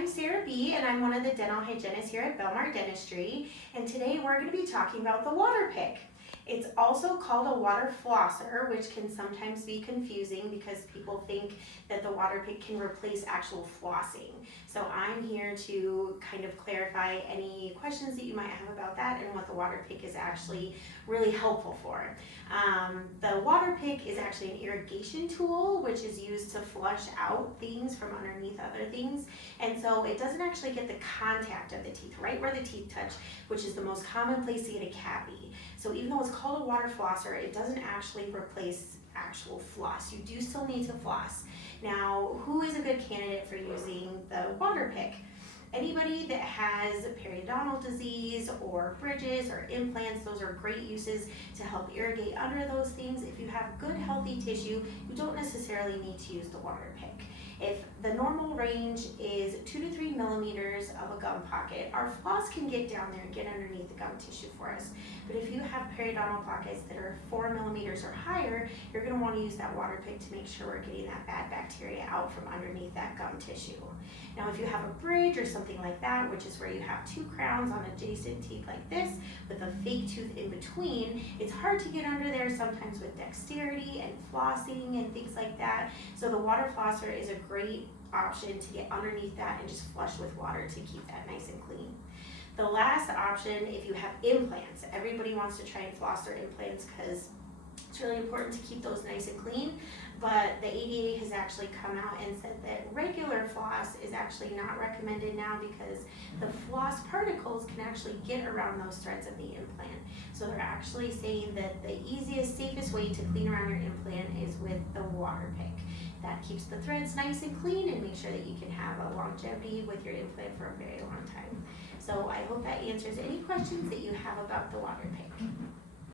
I'm Sarah B, and I'm one of the dental hygienists here at Belmar Dentistry, and today we're going to be talking about the Waterpik. It's also called a water flosser, which can sometimes be confusing because people think that the Waterpik can replace actual flossing. So I'm here to kind of clarify any questions that you might have about that and what the Waterpik is actually really helpful for. The Waterpik is actually an irrigation tool which is used to flush out things from underneath other things, and so it doesn't actually get the contact of the teeth, right where the teeth touch, which is the most common place to get a cavity. So even though it's called a water flosser, it doesn't actually replace actual floss. You do still need to floss. Now, who is a good candidate for using the Waterpik? Anybody that has periodontal disease or bridges or implants, those are great uses to help irrigate under those things. If you have good healthy tissue, you don't necessarily need to use the Waterpik. If the normal range is 2 to 3 millimeters of a gum pocket, our floss can get down there and get underneath the gum tissue for us. But if you have periodontal pockets that are 4 millimeters or higher, you're going to want to use that Waterpik to make sure we're getting that bad bacteria out from underneath that gum tissue. Now, if you have a bridge or something like that, which is where you have two crowns on adjacent teeth like this with a fake tooth in between, it's hard to get under there sometimes with dexterity and flossing and things like that. So the water flosser is a great option to get underneath that and just flush with water to keep that nice and clean. The last option, if you have implants, everybody wants to try and floss their implants because it's really important to keep those nice and clean, but the ADA has actually come out and said that regular floss is actually not recommended now because the floss particles can actually get around those threads of the implant. So they're actually saying that the easiest, safest way to clean around your implant is with the Waterpik. That keeps the threads nice and clean and makes sure that you can have a longevity with your implant for a very long time. So I hope that answers any questions that you have about the Waterpik.